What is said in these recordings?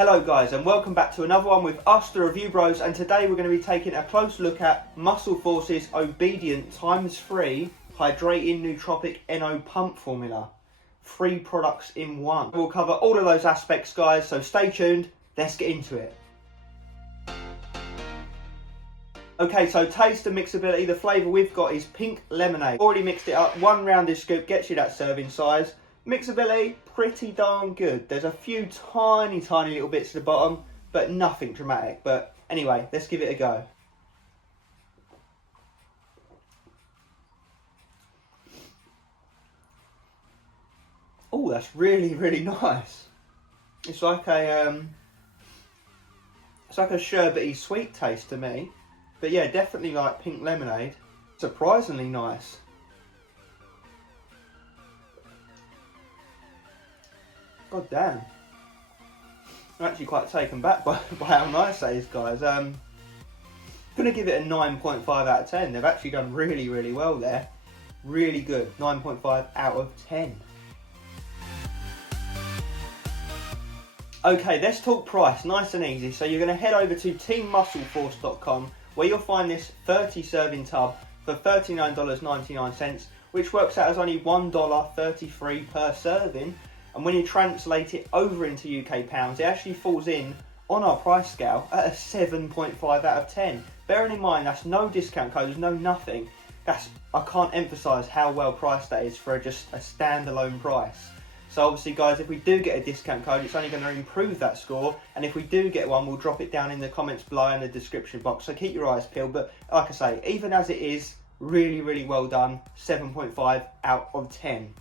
Hello guys, and welcome back to another one with us, the Review Bros, and today we're going to be taking a close look at Muscle Force's Obedient ×3 Hydrating Nootropic NO Pump Formula. 3 products in one. We'll cover all of those aspects guys, so stay tuned, let's get into it. Okay, so taste and mixability, the flavour we've got is pink lemonade. Already mixed it up, 1 rounded scoop gets you that serving size. Mixability, pretty darn good. There's a few tiny little bits at the bottom, but nothing dramatic. But anyway, let's give it a go. Oh, that's really nice. It's like a sherbety sweet taste to me. But yeah, definitely like pink lemonade. Surprisingly nice. God damn. I'm actually quite taken back by how nice that is, guys. I'm going to give it a 9.5 out of 10. They've actually done really well there. Really good. 9.5 out of 10. Okay, let's talk price. Nice and easy. So you're going to head over to teammuscleforce.com where you'll find this 30 serving tub for $39.99, which works out as only $1.33 per serving. And when you translate it over into UK pounds, it actually falls in on our price scale at a 7.5 out of 10. Bearing in mind, that's no discount codes, no nothing. I can't emphasise how well priced that is for just a standalone price. So obviously guys, if we do get a discount code, it's only going to improve that score. And if we do get one, we'll drop it down in the comments below in the description box. So keep your eyes peeled. But like I say, even as it is, really well done. 7.5 out of 10.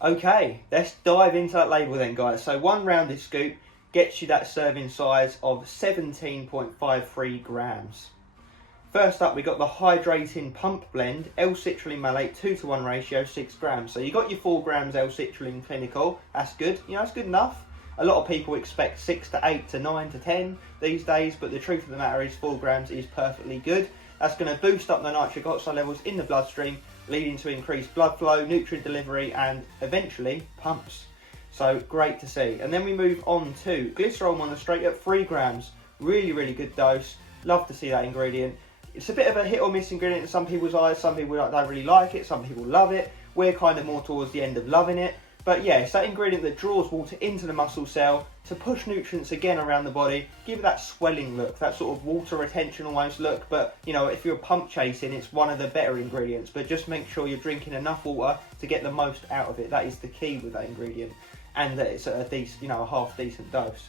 Okay, let's dive into that label then guys. So 1 rounded scoop gets you that serving size of 17.53 grams. First up, we got the Hydrating Pump Blend, L-citrulline malate 2:1 ratio, 6 grams. So you got your 4 grams L-citrulline clinical, that's good, you know, that's good enough. A lot of people expect 6 to 8 to 9 to 10 these days, but the truth of the matter is 4 grams is perfectly good. That's going to boost up the nitric oxide levels in the bloodstream, leading to increased blood flow, nutrient delivery, and eventually pumps. So great to see. And then we move on to glycerol monostrate at 3 grams. Really good dose. Love to see that ingredient. It's a bit of a hit or miss ingredient in some people's eyes. Some people don't really like it, some people love it. We're kind of more towards the end of loving it. But yeah, it's that ingredient that draws water into the muscle cell to push nutrients again around the body, give it that swelling look, that sort of water retention almost look. But you know, if you're pump chasing, it's one of the better ingredients. But just make sure you're drinking enough water to get the most out of it. That is the key with that ingredient, and that it's at a decent, you know, a half decent dose.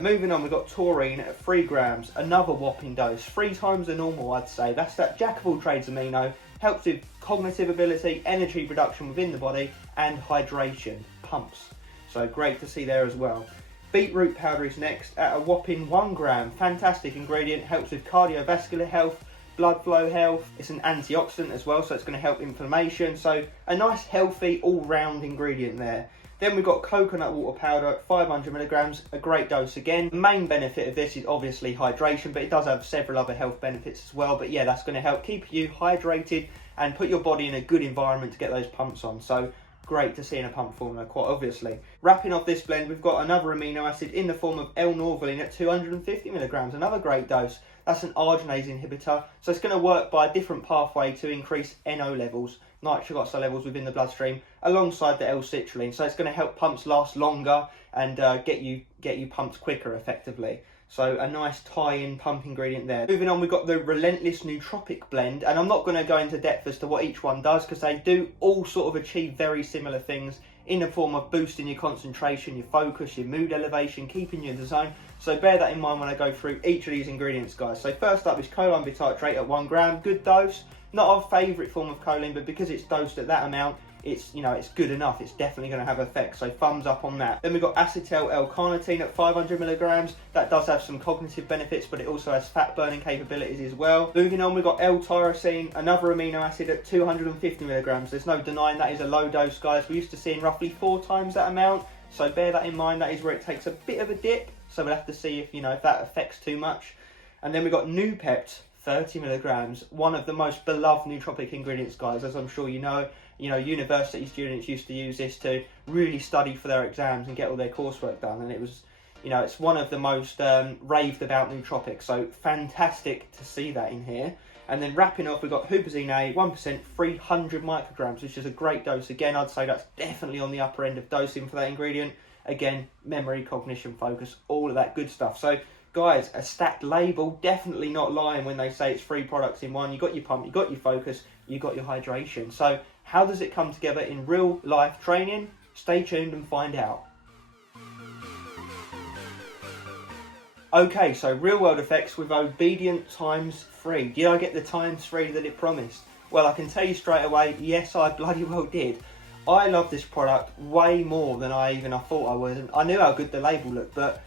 Moving on, we've got taurine at 3 grams, another whopping dose, 3 times the normal I'd say. That's that jack of all trades amino, helps with cognitive ability, energy production within the body, and hydration, pumps. So great to see there as well. Beetroot powder is next at a whopping 1 gram, fantastic ingredient, helps with cardiovascular health, blood flow health. It's an antioxidant as well, so it's going to help inflammation. So a nice healthy all-round ingredient there. Then we've got coconut water powder at 500 milligrams, a great dose again. The main benefit of this is obviously hydration, but it does have several other health benefits as well. But yeah, that's going to help keep you hydrated and put your body in a good environment to get those pumps on. So great to see in a pump formula, quite obviously. Wrapping off this blend, we've got another amino acid in the form of L-norvaline at 250 milligrams, another great dose. That's an arginase inhibitor, so it's going to work by a different pathway to increase NO levels, nitric oxide levels within the bloodstream, alongside the L-citrulline. So it's going to help pumps last longer and get you pumped quicker effectively. So a nice tie-in pump ingredient there. Moving on, we've got the Relentless Nootropic Blend, and I'm not going to go into depth as to what each one does because they do all sort of achieve very similar things in the form of boosting your concentration, your focus, your mood elevation, keeping you in the zone. So bear that in mind when I go through each of these ingredients, guys. So first up is choline bitartrate at 1 gram, good dose. Not our favourite form of choline, but because it's dosed at that amount, it's, you know, it's good enough. It's definitely going to have effect, so thumbs up on that. Then we've got acetyl L-carnitine at 500 milligrams. That does have some cognitive benefits, but it also has fat burning capabilities as well. Moving on, we've got L-tyrosine, another amino acid at 250 milligrams. There's no denying that is a low dose, guys. We're used to seeing roughly 4 times that amount, so bear that in mind. That is where it takes a bit of a dip, so we'll have to see if, you know, if that affects too much. And then we've got Noopept, 30 milligrams, one of the most beloved nootropic ingredients, guys, as I'm sure you know. You know, university students used to use this to really study for their exams and get all their coursework done, and it was, you know, it's one of the most raved about nootropics, so fantastic to see that in here. And then wrapping off, we've got huperzine A, 1%, 300 micrograms, which is a great dose. Again, I'd say that's definitely on the upper end of dosing for that ingredient. Again, memory, cognition, focus, all of that good stuff. So, guys, a stacked label, definitely not lying when they say it's 3 products in one. You got your pump, you got your focus, you got your hydration. So, how does it come together in real life training? Stay tuned and find out. Okay, so real world effects with obedient ×3. Did I get the ×3 that it promised? Well, I can tell you straight away, yes, I bloody well did. I love this product way more than I thought I would. I knew how good the label looked, but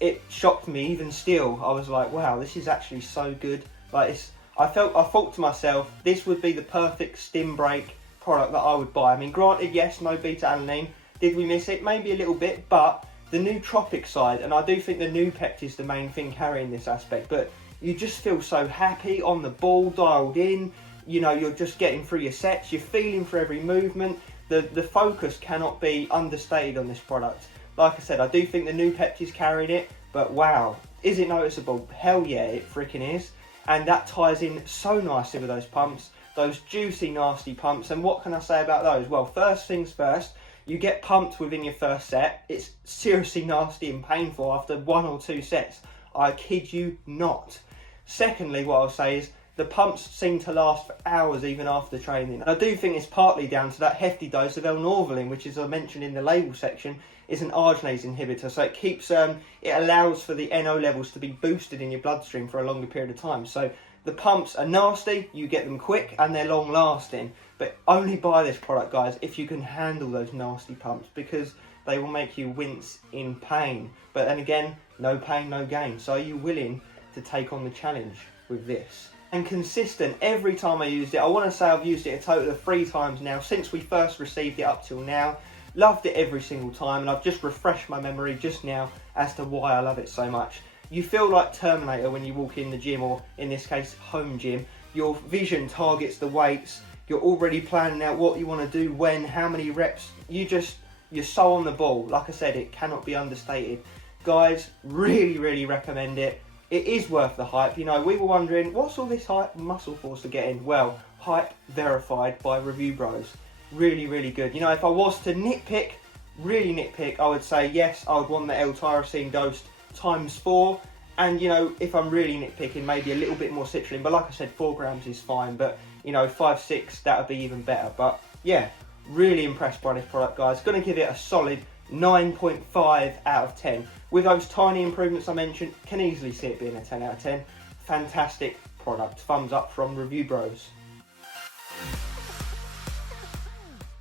it shocked me even still. I was like, wow, this is actually so good. Like, I thought to myself, this would be the perfect stim break product that I would buy. I mean, granted, yes, no beta-alanine. Did we miss it? Maybe a little bit, but the nootropic side, and I do think the Noopept is the main thing carrying this aspect, but you just feel so happy, on the ball, dialed in, you know, you're just getting through your sets, you're feeling for every movement. The focus cannot be understated on this product. Like I said, I do think the Noopept is carrying it, but wow, is it noticeable? Hell yeah, it freaking is. And that ties in so nicely with those pumps, those juicy, nasty pumps. And what can I say about those? Well, first things first, you get pumped within your first set. It's seriously nasty and painful after 1 or 2 sets. I kid you not. Secondly, what I'll say is the pumps seem to last for hours even after training. And I do think it's partly down to that hefty dose of L-norvaline, which, as I mentioned in the label section, is an arginase inhibitor. So it keeps, it allows for the NO levels to be boosted in your bloodstream for a longer period of time. So the pumps are nasty, you get them quick, and they're long lasting. But only buy this product, guys, if you can handle those nasty pumps, because they will make you wince in pain. But then again, no pain, no gain. So are you willing to take on the challenge with this? And consistent every time I used it. I want to say I've used it a total of 3 times now since we first received it up till now. Loved it every single time, and I've just refreshed my memory just now as to why I love it so much. You feel like Terminator when you walk in the gym, or in this case, home gym. Your vision targets the weights. You're already planning out what you want to do, when, how many reps. You're so on the ball. Like I said, it cannot be understated. Guys, really, really recommend it. It is worth the hype. You know, we were wondering, what's all this hype Muscle Force are getting? Well, hype verified by Review Bros. Really, really good. You know, if I was to nitpick, really nitpick, I would say, yes, I would want the L-tyrosine dosed ×4. And, you know, if I'm really nitpicking, maybe a little bit more citrulline. But like I said, 4 grams is fine. But, you know, 5, 6, that would be even better. But, yeah, really impressed by this product, guys. Going to give it a solid 9.5 out of 10. With those tiny improvements I mentioned, can easily see it being a 10 out of 10. Fantastic product. Thumbs up from Review Bros.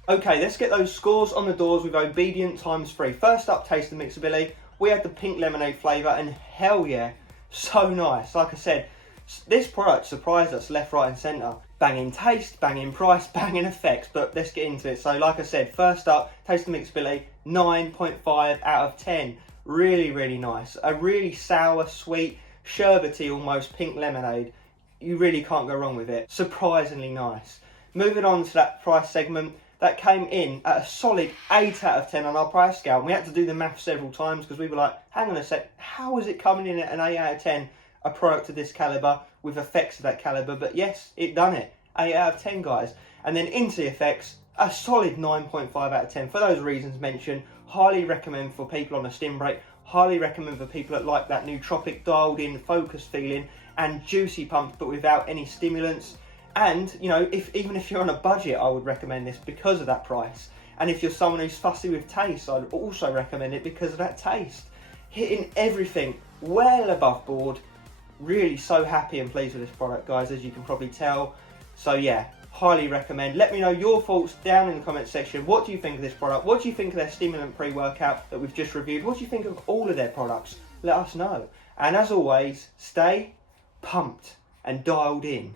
Okay, let's get those scores on the doors with obedient ×3. First up, taste and mixability. We had the pink lemonade flavour, and hell yeah, so nice. Like I said, this product surprised us left, right and centre. Banging taste, banging price, banging effects, but let's get into it. So like I said, first up, taste and mixability, 9.5 out of 10. Really, really nice. A really sour, sweet, sherbety almost pink lemonade. You really can't go wrong with it. Surprisingly nice. Moving on to that price segment, that came in at a solid 8 out of 10 on our price scale. And we had to do the math several times because we were like, hang on a sec, how is it coming in at an 8 out of 10, a product of this calibre, with effects of that calibre? But yes, it done it. 8 out of 10, guys. And then into the effects, a solid 9.5 out of 10. For those reasons mentioned, highly recommend for people on a stim break, highly recommend for people that like that nootropic dialed in focus feeling and juicy pump, but without any stimulants. And, you know, even if you're on a budget, I would recommend this because of that price. And if you're someone who's fussy with taste, I'd also recommend it because of that taste. Hitting everything well above board. Really so happy and pleased with this product, guys, as you can probably tell. So yeah, highly recommend. Let me know your thoughts down in the comment section. What do you think of this product? What do you think of their stimulant pre-workout that we've just reviewed? What do you think of all of their products? Let us know. And as always, stay pumped and dialed in.